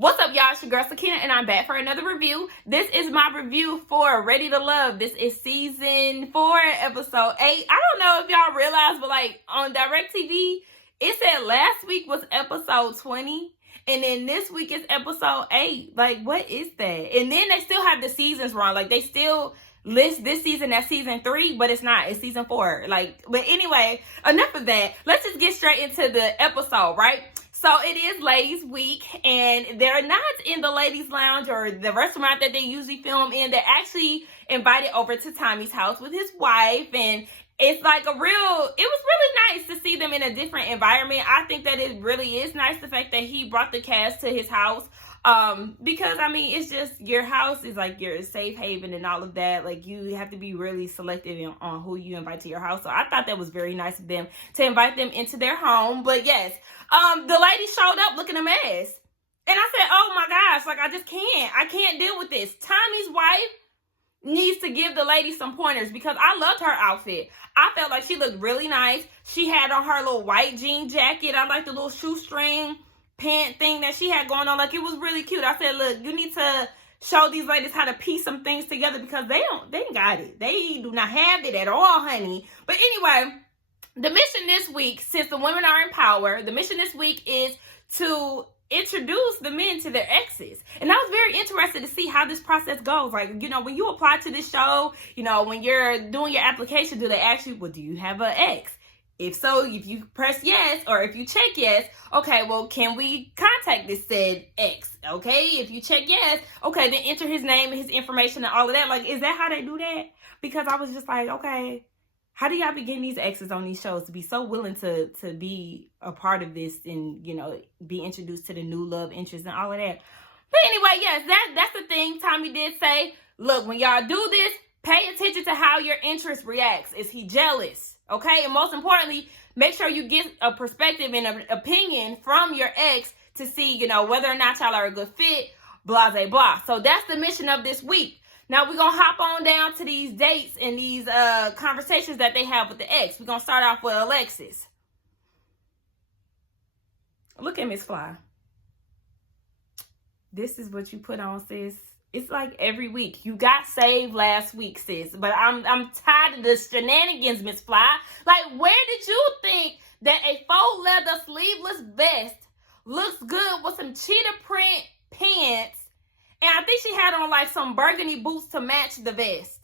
What's up, y'all? It's your girl Sakina, and I'm back for another review. This is my review for Ready to Love. This is season 4, episode 8. I don't know if y'all realize, but like on DirecTV, it said last week was episode 20, and then this week is episode 8. Like, what is that? And then they still have the seasons wrong. Like, they still list this season as season 3, but it's not. It's season 4. Like, but anyway, enough of that. Let's just get straight into the episode, right? So it is ladies week, and they're not in the ladies lounge or the restaurant that they usually film in. They're actually invited over to Tommy's house with his wife, and it's like it was really nice to see them in a different environment. I think that it really is nice, the fact that he brought the cast to his house. Because I mean, it's just, your house is like your safe haven and all of that. Like, you have to be really selective on who you invite to your house. So I thought that was very nice of them to invite them into their home. But yes, the lady showed up looking a mess. And I said, oh my gosh, like, I can't deal with this. Tommy's wife needs to give the lady some pointers, because I loved her outfit. I felt like she looked really nice. She had on her little white jean jacket. I like the little shoestring pant thing that she had going on. Like, it was really cute. I said, look, you need to show these ladies how to piece some things together, because they ain't got it. They do not have it at all, honey. But anyway, the mission this week, since the women are in power, the mission this week is to introduce the men to their exes. And I was very interested to see how this process goes. Like, you know, when you apply to this show, you know, when you're doing your application, do they ask you, well, do you have an ex? If so, if you press yes, or if you check yes, okay, well, can we contact this said ex? Okay, if you check yes, okay, then enter his name and his information and all of that. Like, is that how they do that? Because I was just like, okay, how do y'all be getting these exes on these shows to be so willing to be a part of this and, you know, be introduced to the new love interest and all of that? But anyway, yes, that's the thing. Tommy did say, look, when y'all do this, pay attention to how your interest reacts. Is he jealous? Okay, and most importantly, make sure you get a perspective and an opinion from your ex to see, you know, whether or not y'all are a good fit, blah, blah, blah. So that's the mission of this week. Now, we're going to hop on down to these dates and these conversations that they have with the ex. We're going to start off with Alexis. Look at Miss Fly. This is what you put on, sis. It's like every week. You got saved last week, sis. But I'm tired of the shenanigans, Miss Fly. Like, where did you think that a faux leather sleeveless vest looks good with some cheetah print pants? And I think she had on like some burgundy boots to match the vest.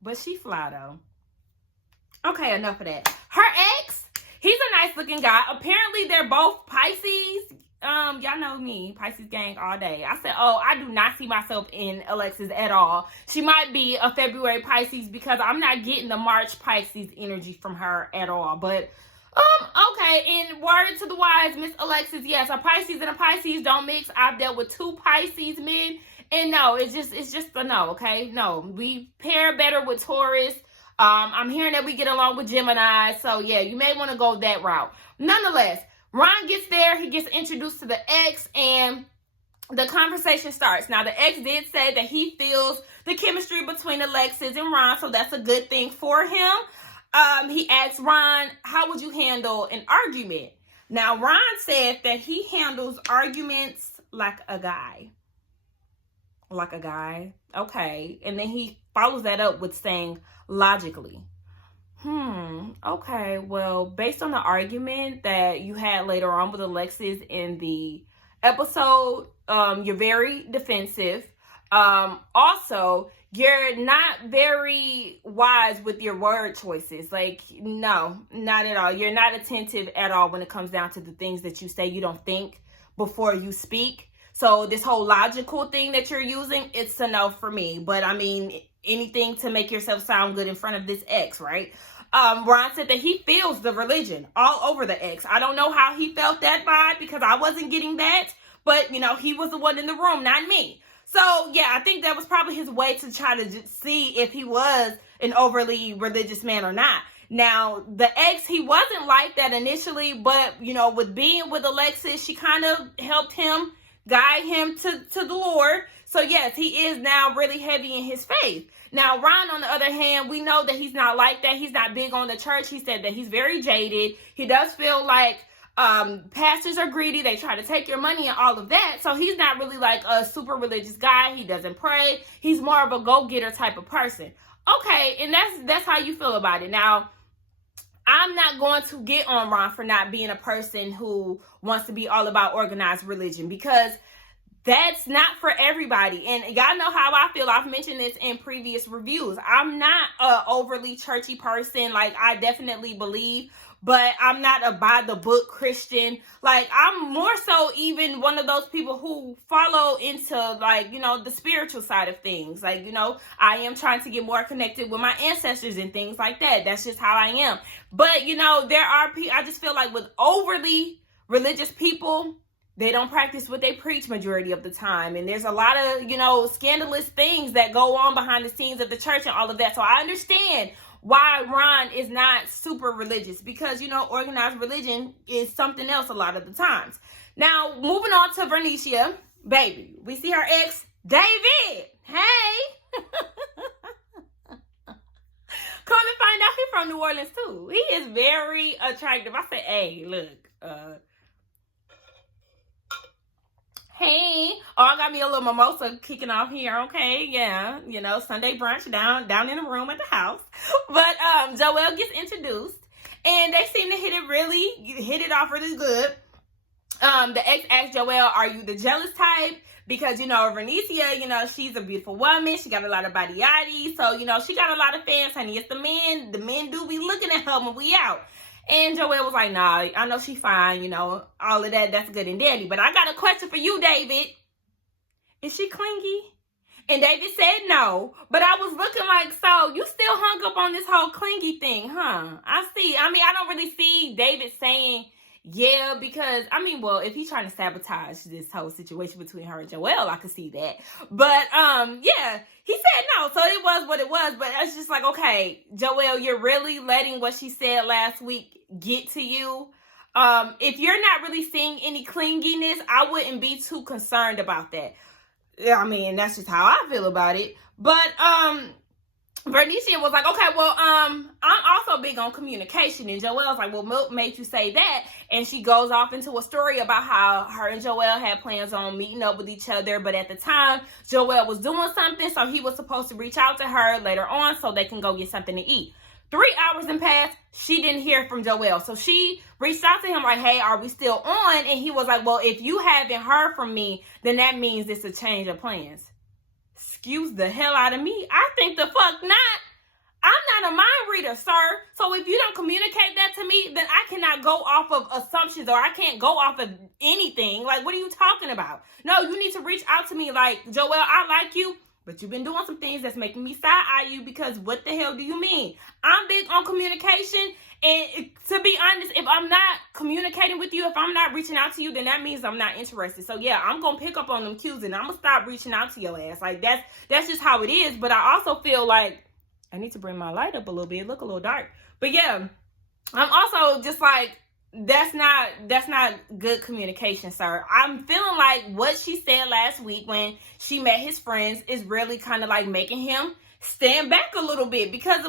But she fly though. Okay, enough of that. Her ex, he's a nice looking guy. Apparently they're both Pisces. Y'all know me, Pisces gang all day. I said, oh, I do not see myself in Alexis at all. She might be a February Pisces, because I'm not getting the March Pisces energy from her at all. But okay, and word to the wise, Miss Alexis, yes, a Pisces and a Pisces don't mix. I've dealt with 2 Pisces men, and no, it's just a no, okay? No, we pair better with Taurus. I'm hearing that we get along with Gemini, so yeah, you may want to go that route. Nonetheless, Ron gets there, he gets introduced to the ex, and the conversation starts. Now, the ex did say that he feels the chemistry between Alexis and Ron, so that's a good thing for him. He asked Ron, how would you handle an argument? Now, Ron said that he handles arguments like a guy. Like a guy. Okay. And then he follows that up with saying logically. Okay. Well, based on the argument that you had later on with Alexis in the episode, you're very defensive. Also, you're not very wise with your word choices. Like, no, not at all. You're not attentive at all when it comes down to the things that you say. You don't think before you speak. So this whole logical thing that you're using, it's a no for me. But I mean, anything to make yourself sound good in front of this ex, right? Ron said that he feels the religion all over the ex. I don't know how he felt that vibe, because I wasn't getting that. But, you know, he was the one in the room, not me. So, yeah, I think that was probably his way to try to see if he was an overly religious man or not. Now, the ex, he wasn't like that initially, but, you know, with being with Alexis, she kind of helped him, guide him to the Lord. So, yes, he is now really heavy in his faith. Now, Ron, on the other hand, we know that he's not like that. He's not big on the church. He said that he's very jaded. He does feel like Pastors are greedy. They try to take your money and all of that. So he's not really like a super religious guy. He doesn't pray. He's more of a go-getter type of person. Okay, and that's how you feel about it. Now, I'm not going to get on Ron for not being a person who wants to be all about organized religion, because that's not for everybody. And y'all know how I feel. I've mentioned this in previous reviews. I'm not an overly churchy person. Like, I definitely believe, but I'm not a by the book Christian. Like, I'm more so even one of those people who follow into, like, you know, the spiritual side of things. Like, you know, I am trying to get more connected with my ancestors and things like that. That's just how I am. But, you know, there are people, I just feel like with overly religious people, they don't practice what they preach majority of the time. And there's a lot of, you know, scandalous things that go on behind the scenes of the church and all of that. So I understand why Ron is not super religious, because, you know, organized religion is something else a lot of the times. Now, moving on to Vernicia, baby, we see her ex, David. Hey. Come to find out he's from New Orleans too. He is very attractive. I said, hey, look, hey, I got me a little mimosa kicking off here, okay? Yeah, you know, Sunday brunch down in the room at the house. But Joelle gets introduced, and they seem to hit it off really good. The ex asked Joelle, "Are you the jealous type?" Because, you know, Vernicia, you know, she's a beautiful woman. She got a lot of body yaddy. So, you know, she got a lot of fans, honey. It's the men. The men do be looking at her when we out. And Joelle was like, nah, I know she fine, you know, all of that, that's good and dandy. But I got a question for you, David. Is she clingy? And David said no. But I was looking like, so you still hung up on this whole clingy thing, huh? I see. I mean, I don't really see David saying yeah, because, I mean, well, if he's trying to sabotage this whole situation between her and Joelle, I could see that. But, yeah, he said no, so it was what it was. But it's just like, okay, Joelle, you're really letting what she said last week get to you. If you're not really seeing any clinginess, I wouldn't be too concerned about that. I mean, that's just how I feel about it. But, Vernicia was like, okay, well, I'm also big on communication. And Joelle's like, well, Milk made you say that. And she goes off into a story about how her and Joelle had plans on meeting up with each other. But at the time, Joelle was doing something, so he was supposed to reach out to her later on so they can go get something to eat. 3 hours and passed. She didn't hear from Joelle. So she reached out to him like, hey, are we still on? And he was like, well, if you haven't heard from me, then that means it's a change of plans. Excuse the hell out of me. I think the fuck not. I'm not a mind reader, sir. So if you don't communicate that to me, then I cannot go off of assumptions, or I can't go off of anything. Like, what are you talking about? No, you need to reach out to me like, Joelle, I like you, but you've been doing some things that's making me side-eye you, because what the hell do you mean? I'm big on communication, and to be honest, if I'm not communicating with you, if I'm not reaching out to you, then that means I'm not interested. So yeah, I'm going to pick up on them cues, and I'm going to stop reaching out to your ass. Like, that's just how it is. But I also feel like I need to bring my light up a little bit. It look a little dark. But yeah, I'm also just like, that's not good communication, sir. I'm feeling like what she said last week when she met his friends is really kind of like making him stand back a little bit, because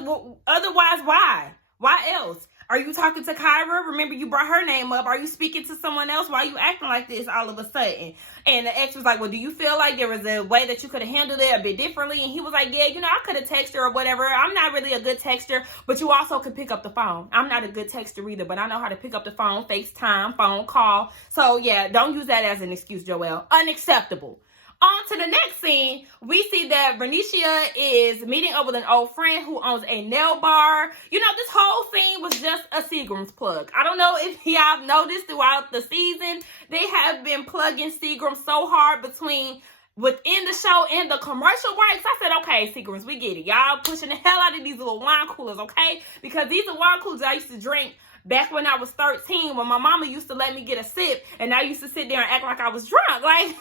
otherwise, why? Why else? Are you talking to Kyra? Remember, you brought her name up. Are you speaking to someone else? Why are you acting like this all of a sudden? And the ex was like, well, do you feel like there was a way that you could have handled it a bit differently? And he was like, yeah, you know, I could have texted her or whatever. I'm not really a good texter, but you also could pick up the phone. I'm not a good texter either, but I know how to pick up the phone, FaceTime, phone call. So yeah, don't use that as an excuse, Joelle. Unacceptable. On to the next scene, we see that Vernicia is meeting up with an old friend who owns a nail bar. You know, this whole scene was just a Seagram's plug. I don't know if y'all noticed throughout the season, they have been plugging Seagram so hard within the show and the commercial breaks. I said, okay, Seagrams, we get it. Y'all pushing the hell out of these little wine coolers, okay? Because these are wine coolers I used to drink back when I was 13, when my mama used to let me get a sip, and I used to sit there and act like I was drunk. Like,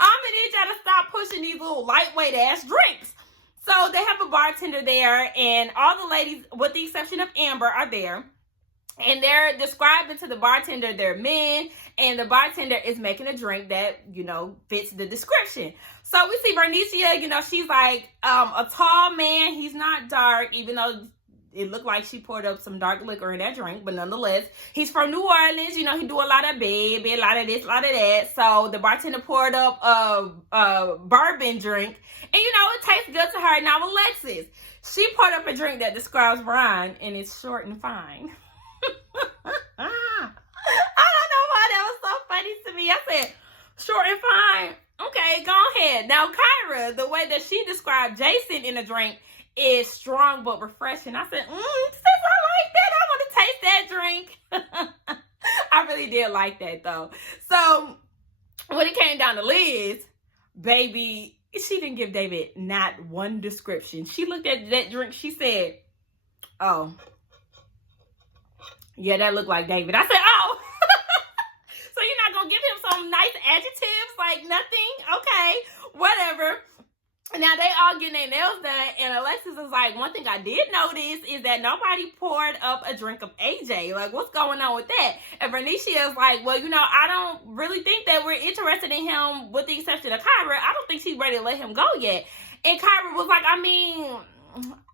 I'm gonna need y'all to stop pushing these little lightweight ass drinks. So they have a bartender there, and all the ladies, with the exception of Amber, are there. And they're describing to the bartender their men, and the bartender is making a drink that, you know, fits the description. So we see Vernicia, you know, she's like a tall man. He's not dark, even though it looked like she poured up some dark liquor in that drink, but nonetheless, he's from New Orleans. You know, he do a lot of baby, a lot of this, a lot of that. So the bartender poured up a bourbon drink, and you know, it tastes good to her. Now Alexis, she poured up a drink that describes Ron, and it's short and fine. I don't know why that was so funny to me. I said, short and fine. Okay, go ahead. Now, Kyra, the way that she described Jason in a drink is strong but refreshing. I said, since I like that, I want to taste that drink. I really did like that, though. So, when it came down to Liz, baby, she didn't give David not one description. She looked at that drink. She said, oh, yeah, that looked like David. I said, oh. So you're not going to give him some nice adjectives, like nothing? Okay, whatever. Now they all getting their nails done, and Alexis is like, one thing I did notice is that nobody poured up a drink of AJ. Like, what's going on with that? And Bernicia is like, well, you know, I don't really think that we're interested in him, with the exception of Kyra. I don't think she's ready to let him go yet. And Kyra was like, I mean,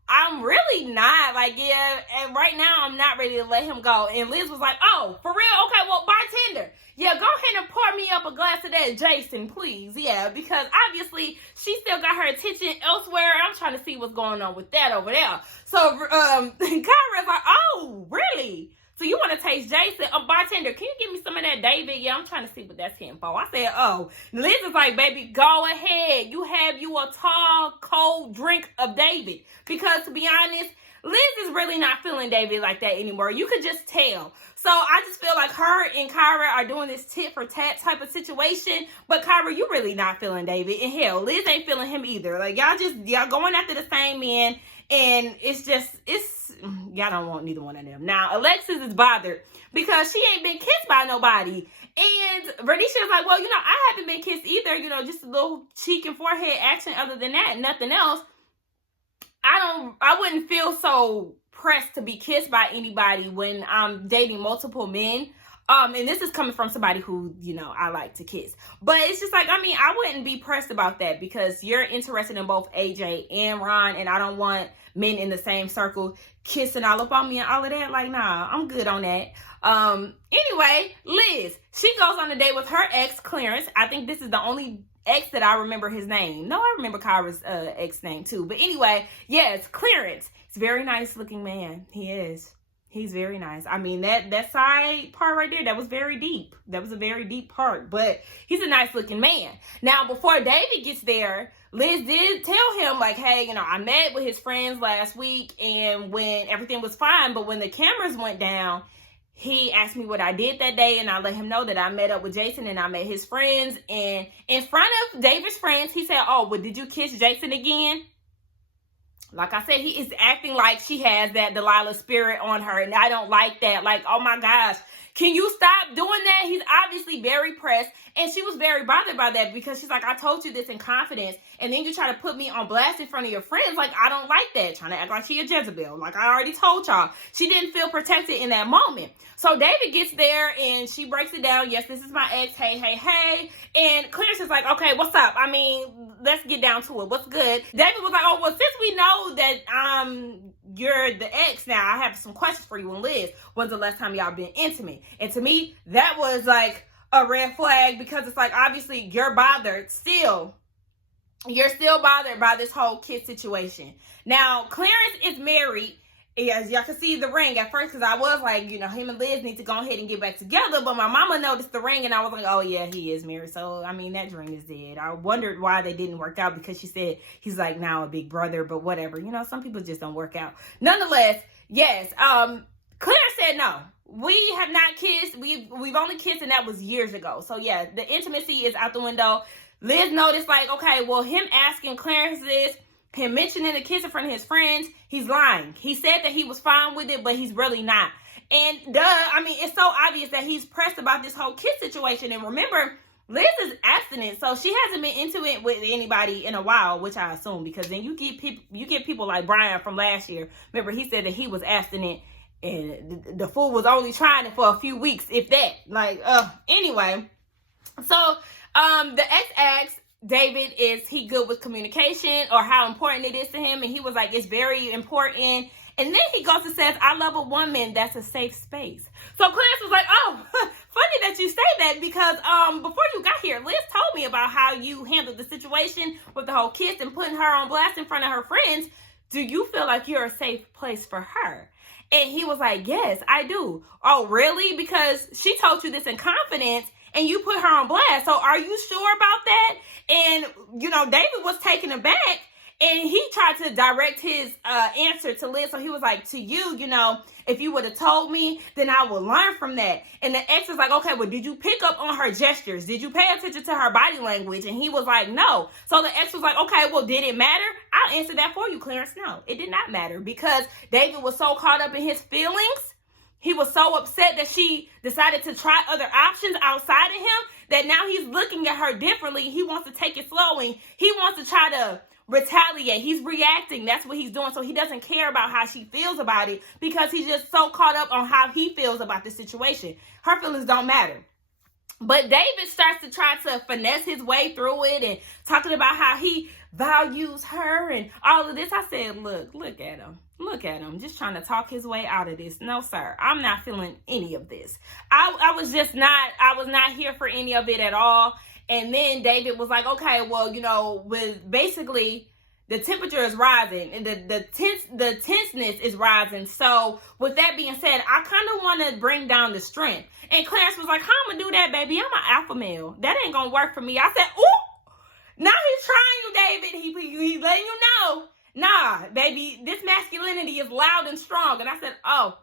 I'm really not. Like, yeah, and right now I'm not ready to let him go. And Liz was like, oh, for real? Okay, well, bartender, yeah, go ahead and pour me up a glass of that Jason, please. Yeah, because obviously she still got her attention elsewhere. I'm trying to see what's going on with that over there. So Kyra's like, oh, really? So you want to taste Jason? Bartender, can you give me some of that David? Yeah, I'm trying to see what that's hitting for. I said, oh. Liz is like, baby, go ahead. You have you a tall, cold drink of David. Because to be honest, Liz is really not feeling David like that anymore. You could just tell. So I just feel like her and Kyra are doing this tit for tat type of situation. But Kyra, you really not feeling David. And hell, Liz ain't feeling him either. Like, y'all going after the same man. And y'all don't want neither one of them. Now, Alexis is bothered because she ain't been kissed by nobody. And Bernicia is like, well, you know, I haven't been kissed either. You know, just a little cheek and forehead action. Other than that, nothing else. I wouldn't feel so pressed to be kissed by anybody when I'm dating multiple men. And this is coming from somebody who, you know, I like to kiss. But it's just like, I mean, I wouldn't be pressed about that because you're interested in both AJ and Ron, and I don't want men in the same circle kissing all up on me and all of that. Like, nah, I'm good on that. Anyway, Liz, she goes on a date with her ex, Clarence. I think this is the only ex that I remember his name. No, I remember Kyra's ex name too. But anyway, yes, Clarence. He's a very nice looking man. He is. He's very nice. I mean, that side part right there, that was very deep. That was a very deep part. But he's a nice looking man. Now, before David gets there, Liz did tell him, like, hey, you know, I met with his friends last week, and when everything was fine, but when the cameras went down, he asked me what I did that day, and I let him know that I met up with Jason and I met his friends. And in front of David's friends, he said, oh, well, did you kiss Jason again? Like I said, he is acting like she has that Delilah spirit on her, and I don't like that. Like, oh my gosh, can you stop doing that? He's obviously very pressed, and she was very bothered by that because she's like, I told you this in confidence, and then you try to put me on blast in front of your friends. Like, I don't like that. Trying to act like she a Jezebel. Like I already told y'all, she didn't feel protected in that moment. So David gets there, and she breaks it down. Yes, this is my ex. Hey, hey, hey. And Clarence is like, okay, what's up? I mean, let's get down to it. What's good? David was like, oh, well, since we know that you're the ex now, I have some questions for you and Liz. When's the last time y'all been intimate? And to me, that was like a red flag because it's like, obviously, you're bothered still. You're still bothered by this whole kid situation. Now, Clarence is married. As y'all can see the ring at first, because I was like, you know, him and Liz need to go ahead and get back together. But my mama noticed the ring, and I was like, oh, yeah, he is married. So, I mean, that dream is dead. I wondered why they didn't work out because she said he's like now a big brother, but whatever. You know, some people just don't work out. Nonetheless, yes, Claire said no. We have not kissed. We've only kissed, and that was years ago. So, yeah, the intimacy is out the window. Liz noticed, like, okay, well, him asking Clarence this, him mentioning the kiss in front of his friends, he's lying. He said that he was fine with it, but he's really not. And I mean, it's so obvious that he's pressed about this whole kiss situation. And remember, Liz is abstinent, so she hasn't been intimate with anybody in a while, which I assume, because then you get people like Brian from last year. Remember, he said that he was abstinent, and the fool was only trying it for a few weeks, if that. Like, anyway. So, the ex asked David, is he good with communication or how important it is to him? And he was like, it's very important. And then he goes and says, I love a woman that's a safe space. So Clarence was like, oh, funny that you say that, because before you got here, Liz told me about how you handled the situation with the whole kiss and putting her on blast in front of her friends. Do you feel like you're a safe place for her? And he was like, yes, I do. Oh, really? Because she told you this in confidence and you put her on blast. So are you sure about that? And, David was taken aback. And he tried to direct his answer to Liz. So he was like, to you, if you would have told me, then I would learn from that. And the ex was like, okay, well, did you pick up on her gestures? Did you pay attention to her body language? And he was like, no. So the ex was like, okay, well, did it matter? I'll answer that for you, Clarence. No, it did not matter, because David was so caught up in his feelings. He was so upset that she decided to try other options outside of him that now he's looking at her differently. He wants to take it slow, and he wants to try to retaliate. He's reacting. That's what he's doing. So he doesn't care about how she feels about it, because he's just so caught up on how he feels about the situation. Her feelings don't matter. But David starts to try to finesse his way through it and talking about how he values her and all of this. I said, look at him. Look at him, just trying to talk his way out of this. No, sir, I'm not feeling any of this. I was not here for any of it at all. And then David was like, okay, well, with basically the temperature is rising and the tenseness is rising. So with that being said, I kind of want to bring down the strength. And Clarence was like, how I'm gonna do that, baby? I'm an alpha male. That ain't gonna work for me. I said, ooh, now he's trying you, David. He's letting you know. Nah, baby, this masculinity is loud and strong. And I said, oh,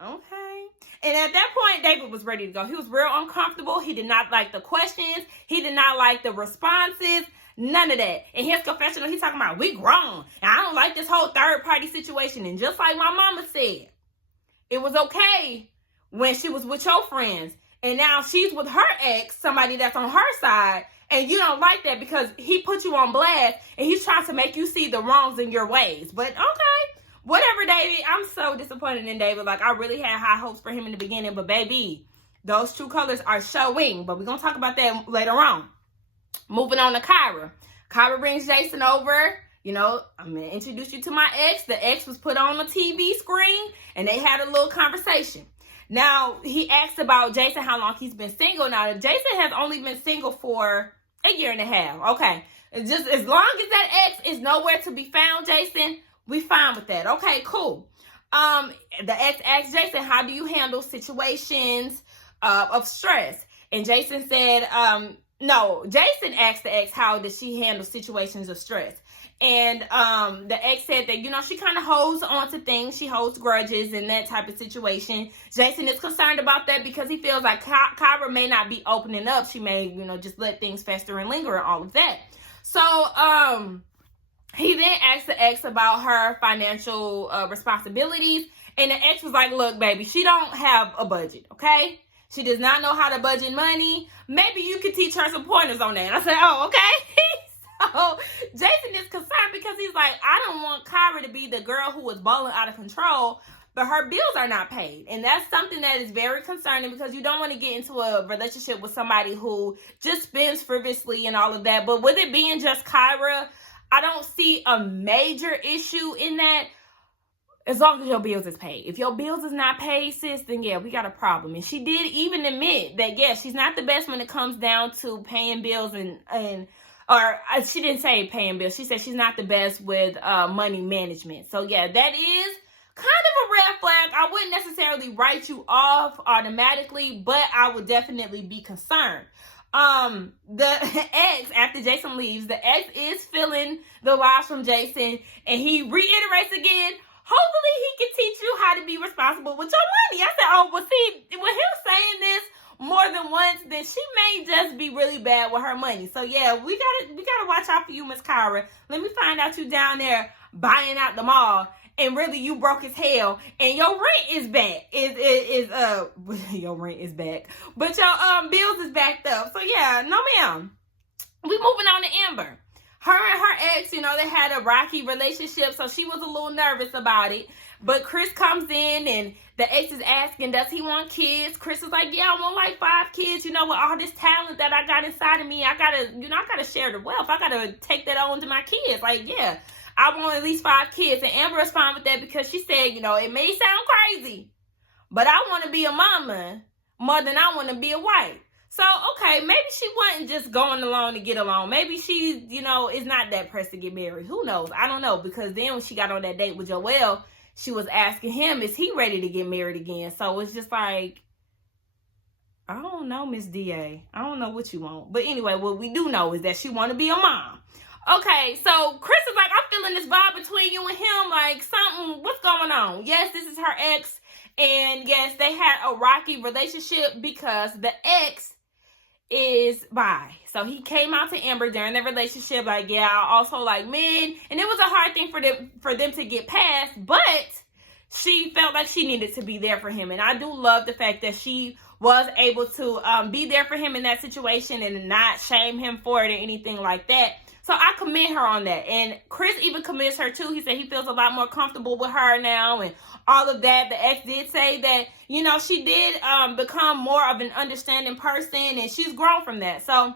okay. And at that point, David was ready to go. He was real uncomfortable. He did not like the questions. He did not like the responses. None of that. In his confessional, he's talking about, we grown. And I don't like this whole third party situation. And just like my mama said, it was okay when she was with your friends. And now she's with her ex, somebody that's on her side. And you don't like that because he put you on blast and he's trying to make you see the wrongs in your ways. But okay. Whatever, David. I'm so disappointed in David. Like, I really had high hopes for him in the beginning. But, baby, those true colors are showing. But we're going to talk about that later on. Moving on to Kyra. Kyra brings Jason over. I'm going to introduce you to my ex. The ex was put on a TV screen. And they had a little conversation. Now, he asked about Jason, how long he's been single. Now, Jason has only been single for a year and a half. Okay. Just as long as that ex is nowhere to be found, Jason, we fine with that. Okay, cool. The ex asked Jason, how do you handle situations of stress? And Jason said, no, Jason asked the ex, how does she handle situations of stress? And the ex said that, she kind of holds on to things. She holds grudges in that type of situation. Jason is concerned about that because he feels like Kyra may not be opening up. She may, just let things fester and linger and all of that. So, he then asked the ex about her financial responsibilities. And the ex was like, look, baby, she don't have a budget, okay? She does not know how to budget money. Maybe you could teach her some pointers on that. And I said, oh, okay. So Jason is concerned because he's like, I don't want Kyra to be the girl who is balling out of control, but her bills are not paid. And that's something that is very concerning because you don't want to get into a relationship with somebody who just spends frivolously and all of that. But with it being just Kyra, I don't see a major issue in that as long as your bills is paid. If your bills is not paid, sis, then yeah, we got a problem. And she did even admit that, yeah, she's not the best when it comes down to paying bills or she didn't say paying bills. She said she's not the best with money management. So yeah, that is kind of a red flag. I wouldn't necessarily write you off automatically, but I would definitely be concerned. The ex, after Jason leaves, the ex is feeling the lies from Jason, and he reiterates again, hopefully he can teach you how to be responsible with your money. I said, oh, well, see, with him saying this more than once, then she may just be really bad with her money. So yeah, we gotta watch out for you, Miss Kyra. Let me find out you down there buying out the mall. And really, you broke as hell, and your rent is back. Your rent is back, but your bills is backed up. So yeah, no ma'am. We moving on to Amber. Her and her ex, they had a rocky relationship, so she was a little nervous about it. But Chris comes in, and the ex is asking, does he want kids? Chris is like, yeah, I want like 5 kids. With all this talent that I got inside of me, I gotta share the wealth. I gotta take that on to my kids. Like, yeah. I want at least 5 kids. And Amber is fine with that because she said, you know, it may sound crazy, but I want to be a mama more than I want to be a wife. So, okay, maybe she wasn't just going along to get along. Maybe she, you know, is not that pressed to get married. Who knows? I don't know. Because then when she got on that date with Joel, she was asking him, is he ready to get married again? So it's just like, I don't know, Miss DA. I don't know what you want. But anyway, what we do know is that she want to be a mom. Okay, so Chris is like, I'm feeling this vibe between you and him. Like, something, what's going on? Yes, this is her ex. And yes, they had a rocky relationship because the ex is bi. So he came out to Amber during their relationship like, yeah, I also like men. And it was a hard thing for them to get past. But she felt like she needed to be there for him. And I do love the fact that she was able to be there for him in that situation and not shame him for it or anything like that. So I commend her on that. And Chris even commends her too. He said he feels a lot more comfortable with her now and all of that. The ex did say that, you know, she did become more of an understanding person and she's grown from that. So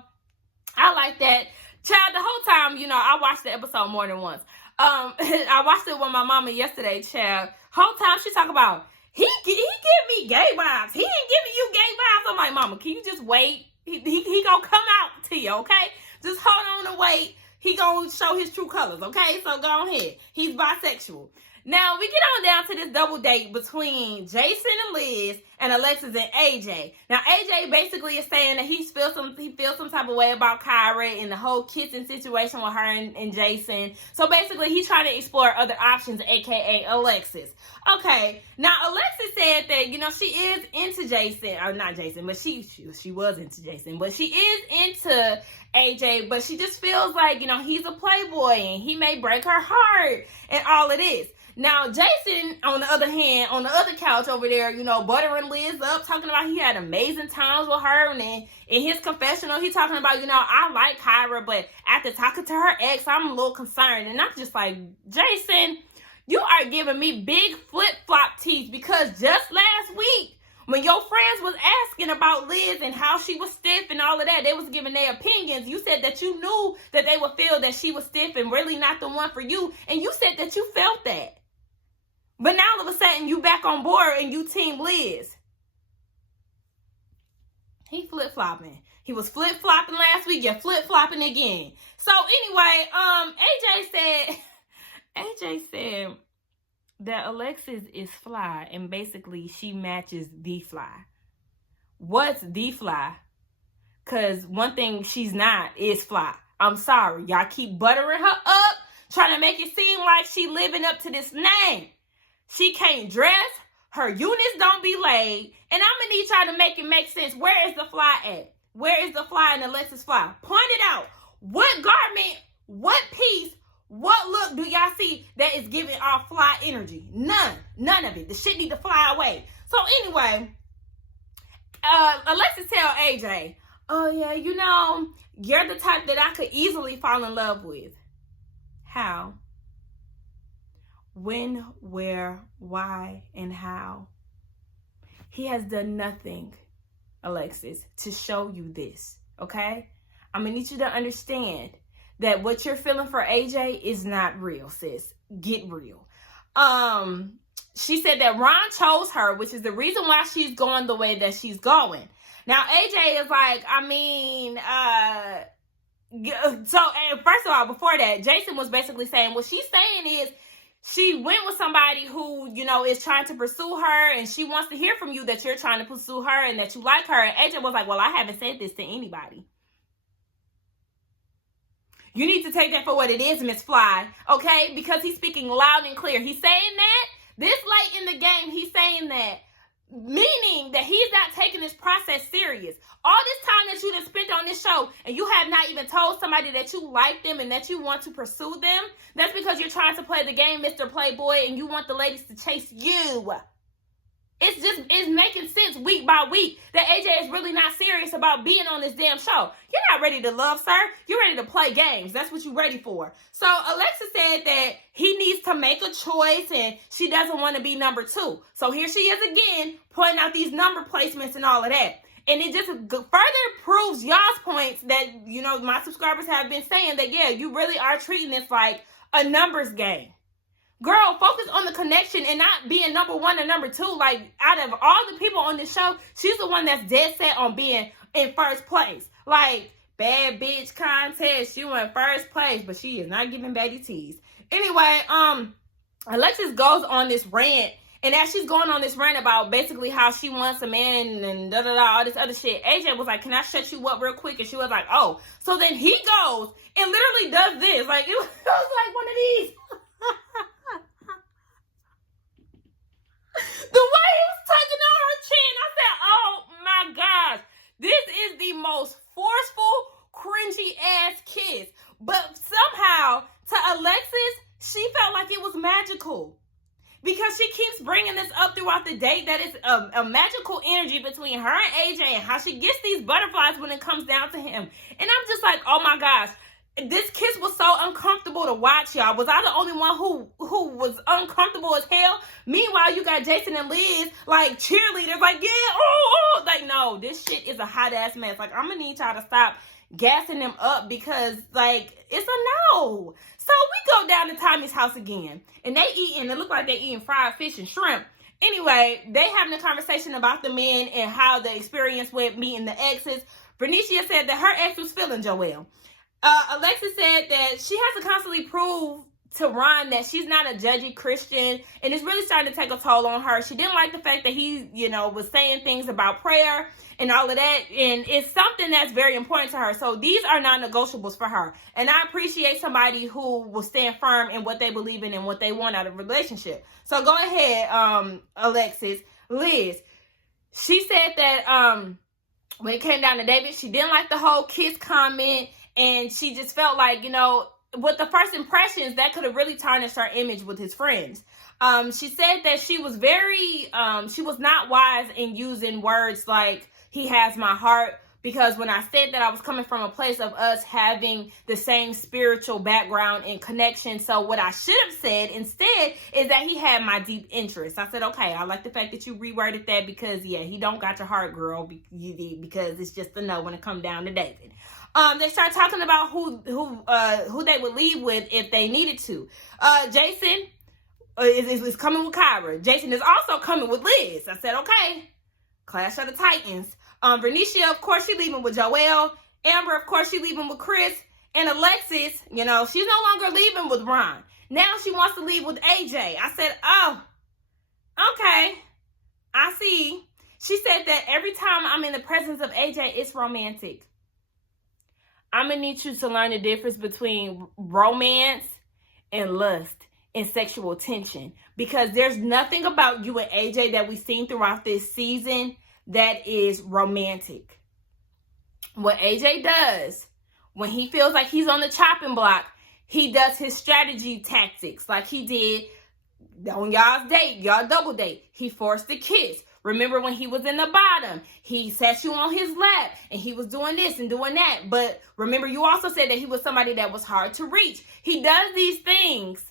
I like that. Child, the whole time, you know, I watched the episode more than once. I watched it with my mama yesterday, child. Whole time she talk about, he give me gay vibes. He ain't giving you gay vibes. I'm like, mama, can you just wait? He gonna come out to you, okay? Just hold on and wait. He gonna show his true colors, okay? So go ahead. He's bisexual. Now, we get on down to this double date between Jason and Liz and Alexis and AJ. Now, AJ basically is saying that he feels some type of way about Kyra and the whole kissing situation with her and Jason. So basically, he's trying to explore other options, aka Alexis. Okay, now Alexis said that, you know, she is into Jason, or not Jason, but she was into Jason, but she is into AJ, but she just feels like, you know, he's a playboy and he may break her heart and all of this. Now, Jason, on the other hand, on the other couch over there, you know, buttering Liz up, talking about he had amazing times with her. And then in his confessional, he's talking about, you know, I like Kyra, but after talking to her ex, I'm a little concerned. And I'm just like, Jason, you are giving me big flip-flop teeth because just last week, when your friends was asking about Liz and how she was stiff and all of that, they was giving their opinions. You said that you knew that they would feel that she was stiff and really not the one for you. And you said that you felt that. But now all of a sudden you back on board and you team Liz. He flip-flopping. He was flip-flopping last week. You're flip-flopping again. So anyway, AJ said that Alexis is fly and basically she matches the fly. What's the fly? Because one thing she's not is fly. I'm sorry. Y'all keep buttering her up, trying to make it seem like she living up to this name. She can't dress. Her units don't be laid. And I'm going to need y'all to make it make sense. Where is the fly at? Where is the fly in Alexis fly? Point it out. What garment, what piece, what look do y'all see that is giving off fly energy? None. None of it. The shit need to fly away. So anyway, Alexis tell AJ, oh yeah, you know, you're the type that I could easily fall in love with. How? When, where, why, and how? He has done nothing, Alexis, to show you this, okay? I'm going to need you to understand that what you're feeling for AJ is not real, sis. Get real. She said that Ron chose her, which is the reason why she's going the way that she's going. Now, AJ is like, so first of all, before that, Jason was basically saying, what she's saying is, she went with somebody who, you know, is trying to pursue her and she wants to hear from you that you're trying to pursue her and that you like her. And AJ was like, well, I haven't said this to anybody. You need to take that for what it is, Miss Fly, okay? Because he's speaking loud and clear. He's saying that this late in the game, he's saying that, meaning that he's not taking this process serious. All this time that you done spent on this show and you have not even told somebody that you like them and that you want to pursue them, that's because you're trying to play the game, Mr. Playboy, and you want the ladies to chase you. It's making sense week by week that AJ is really not serious about being on this damn show. You're not ready to love, sir. You're ready to play games. That's what you're ready for. So Alexa said that he needs to make a choice and she doesn't want to be number 2. So here she is again, pointing out these number placements and all of that. And it just further proves y'all's points that, you know, my subscribers have been saying that, yeah, you really are treating this like a numbers game. Girl, focus on the connection and not being number one and number two. Like, out of all the people on the show, she's the one that's dead set on being in first place. Like, bad bitch contest, you in first place, but she is not giving Betty tease. Anyway, Alexis goes on this rant, and as she's going on this rant about basically how she wants a man and da-da-da, all this other shit, AJ was like, can I shut you up real quick? And she was like, oh. So then he goes and literally does this. Like, it was like one of these. The way he was tugging on her chin, I said, oh my gosh, this is the most forceful, cringy ass kiss. But somehow, to Alexis, she felt like it was magical. Because she keeps bringing this up throughout the date, that it's a magical energy between her and AJ and how she gets these butterflies when it comes down to him. And I'm just like, oh my gosh. This kiss was so uncomfortable to watch, y'all. Was I the only one who was uncomfortable as hell? Meanwhile, you got Jason and Liz, like, cheerleaders, like, yeah, oh. Like, no, this shit is a hot-ass mess. Like, I'm gonna need y'all to stop gassing them up because, like, it's a no. So we go down to Tommy's house again, and they eating, it look like they eating fried fish and shrimp. Anyway, they having a conversation about the men and how the experience went meeting the exes. Bernicia said that her ex was feeling Joelle. Alexis said that she has to constantly prove to Ron that she's not a judgy Christian, and it's really starting to take a toll on her. She didn't like the fact that he, was saying things about prayer and all of that, and it's something that's very important to her. So these are non-negotiables for her, and I appreciate somebody who will stand firm in what they believe in and what they want out of a relationship. So go ahead, Alexis. Liz, she said that when it came down to David, she didn't like the whole kiss comment. And she just felt like, with the first impressions, that could have really tarnished her image with his friends. She said that she was she was not wise in using words like, he has my heart. Because when I said that, I was coming from a place of us having the same spiritual background and connection. So what I should have said instead is that he had my deep interest. I said, okay, I like the fact that you reworded that because, yeah, he don't got your heart, girl, because it's just a no when it comes down to David. They start talking about who they would leave with if they needed to. Jason is coming with Kyra. Jason is also coming with Liz. I said, okay, Clash of the Titans. Bernicia, of course, she leaving with Joelle. Amber, of course, she leaving with Chris. And Alexis, she's no longer leaving with Ron. Now she wants to leave with AJ. I said, oh, okay, I see. She said that every time I'm in the presence of AJ, it's romantic. I'm going to need you to learn the difference between romance and lust and sexual tension. Because there's nothing about you and AJ that we've seen throughout this season that is romantic. What AJ does, when he feels like he's on the chopping block, he does his strategy tactics like he did on y'all's date, y'all double date. He forced the kiss. Remember when he was in the bottom, he sat you on his lap and he was doing this and doing that. But remember, you also said that he was somebody that was hard to reach. He does these things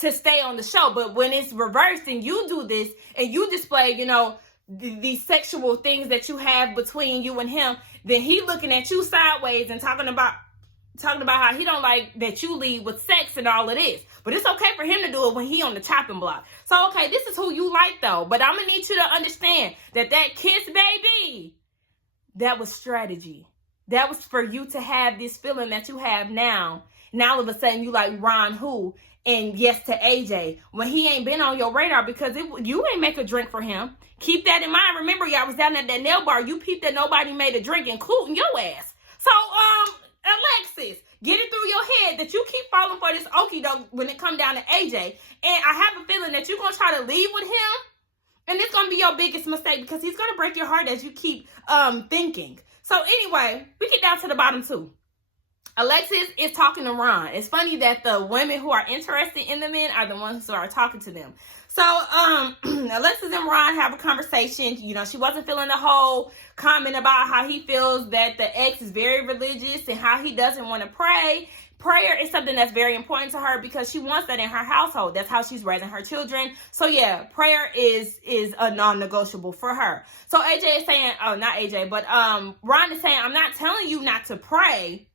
to stay on the show. But when it's reversed and you do this and you display, these sexual things that you have between you and him, then he looking at you sideways and talking about how he don't like that you lead with sex and all of this. But it's okay for him to do it when he on the chopping block. So, okay, this is who you like, though. But I'm going to need you to understand that kiss, baby, that was strategy. That was for you to have this feeling that you have now. Now, all of a sudden, you like Ron who? And yes to AJ. When he ain't been on your radar because you ain't make a drink for him. Keep that in mind. Remember, y'all was down at that nail bar. You peeped that nobody made a drink, including your ass. So, Alexis, get it through your head that you keep falling for this okie doke when it come down to AJ. And I have a feeling that you're going to try to leave with him. And it's going to be your biggest mistake because he's going to break your heart as you keep thinking. So anyway, we get down to the bottom two. Alexis is talking to Ron. It's funny that the women who are interested in the men are the ones who are talking to them. So, Alexis and Ron have a conversation. She wasn't feeling the whole comment about how he feels that the ex is very religious and how he doesn't want to pray. Prayer is something that's very important to her because she wants that in her household. That's how she's raising her children. So, yeah, prayer is a non-negotiable for her. So, AJ is saying, not AJ, but Ron is saying, I'm not telling you not to pray.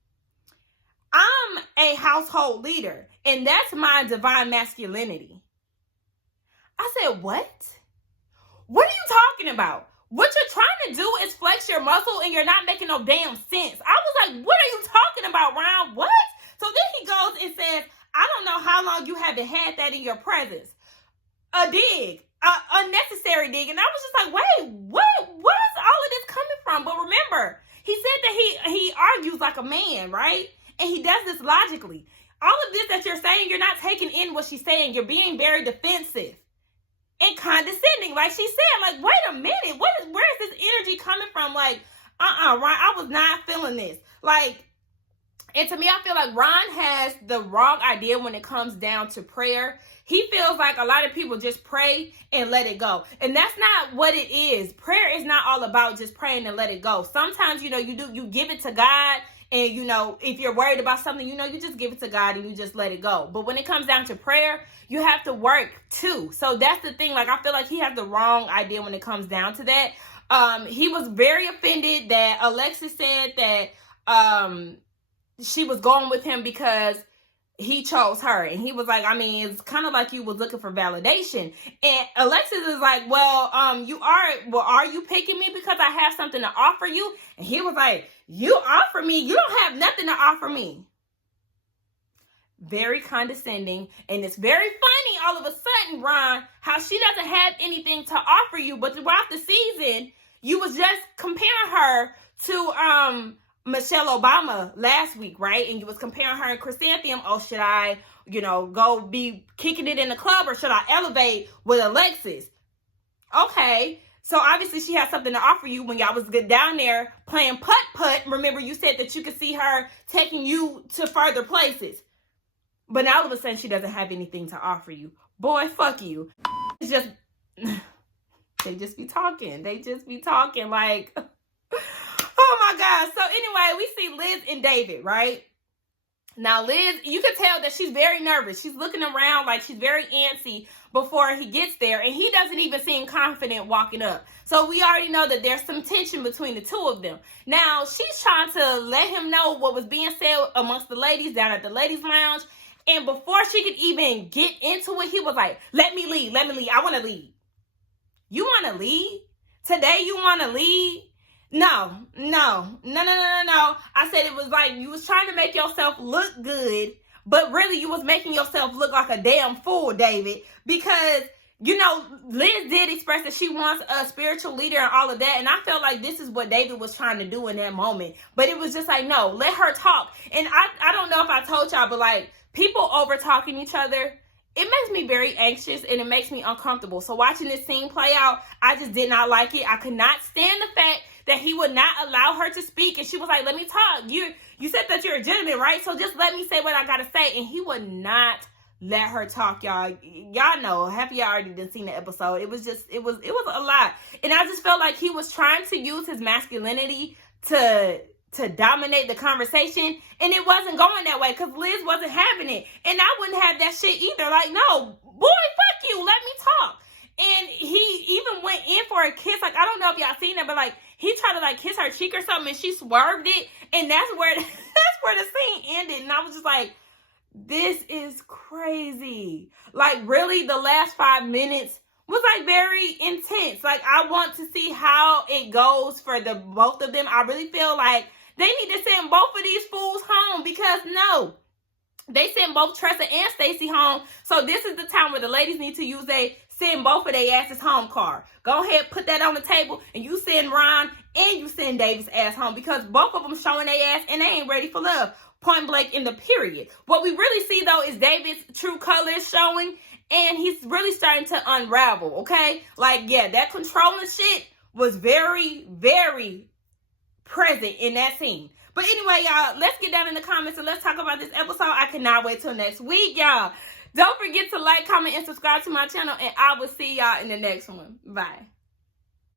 I'm a household leader. And that's my divine masculinity. I said, what? What are you talking about? What you're trying to do is flex your muscle and you're not making no damn sense. I was like, what are you talking about, Ron? What? So then he goes and says, I don't know how long you haven't had that in your presence. A dig. Unnecessary dig. And I was just like, wait, where is all of this coming from? But remember, he said that he argues like a man, right? And he does this logically. All of this that you're saying, you're not taking in what she's saying. You're being very defensive and condescending. Like she said, like, wait a minute, where is this energy coming from? Like, Ron, I was not feeling this. Like, and to me, I feel like Ron has the wrong idea when it comes down to prayer. He feels like a lot of people just pray and let it go. And that's not what it is. Prayer is not all about just praying and let it go. Sometimes, you give it to God. And, if you're worried about something, you just give it to God and you just let it go. But when it comes down to prayer, you have to work too. So that's the thing. Like, I feel like he has the wrong idea when it comes down to that. He was very offended that Alexis said that she was going with him because he chose her. And he was like, I mean, it's kind of like you was looking for validation. And Alexis is like, well, are you picking me because I have something to offer you? And he was like, you offer me? You don't have nothing to offer me. Very condescending. And it's very funny all of a sudden, Ron, how she doesn't have anything to offer you. But throughout the season, you was just comparing her to Michelle Obama last week, right? And you was comparing her and Chrysanthemum. Oh, should I, go be kicking it in the club, or should I elevate with Alexis? Okay. So obviously she has something to offer you when y'all was down there playing putt-putt. Remember, you said that you could see her taking you to further places. But now all of a sudden she doesn't have anything to offer you. Boy, fuck you. It's just, they just be talking. They just be talking like, oh my God. So anyway, we see Liz and David, right? Now Liz, you can tell that she's very nervous. She's looking around like she's very antsy before he gets there. And he doesn't even seem confident walking up. So we already know that there's some tension between the two of them. Now she's trying to let him know what was being said amongst the ladies down at the ladies' lounge. And before she could even get into it, he was like, let me lead. I want to lead. You want to lead? Today you want to lead? No. I said it was like you was trying to make yourself look good, but really you was making yourself look like a damn fool, David, because, Liz did express that she wants a spiritual leader and all of that. And I felt like this is what David was trying to do in that moment. But it was just like, no, let her talk. And I don't know if I told y'all, but like people over talking each other, it makes me very anxious and it makes me uncomfortable. So watching this scene play out, I just did not like it. I could not stand the fact that he would not allow her to speak. And she was like, let me talk. You said that you're a gentleman, right? So just let me say what I got to say. And he would not let her talk, y'all. Y'all know, half of y'all already done seen the episode. It was a lot. And I just felt like he was trying to use his masculinity to dominate the conversation, and it wasn't going that way because Liz wasn't having it, and I wouldn't have that shit either. Like, no, boy, fuck you, let me talk. And he even went in for a kiss. Like, I don't know if y'all seen it, but like he tried to like kiss her cheek or something, and she swerved it, and that's where the scene ended. And I was just like, this is crazy. Like, really, the last 5 minutes was like very intense. Like, I want to see how it goes for the both of them. I really feel like they need to send both of these fools home, because no, they sent both Tressa and Stacey home. So this is the time where the ladies need to use send both of their asses home card. Go ahead, put that on the table, and you send Ron and you send David's ass home, because both of them showing their ass and they ain't ready for love. Point blank in the period. What we really see though is David's true colors showing, and he's really starting to unravel. Okay, like, yeah, that controlling shit was very, very present in that scene. But anyway, y'all, let's get down in the comments and let's talk about this episode. I cannot wait till next week, y'all. Don't forget to like, comment, and subscribe to my channel, and I will see y'all in the next one. Bye.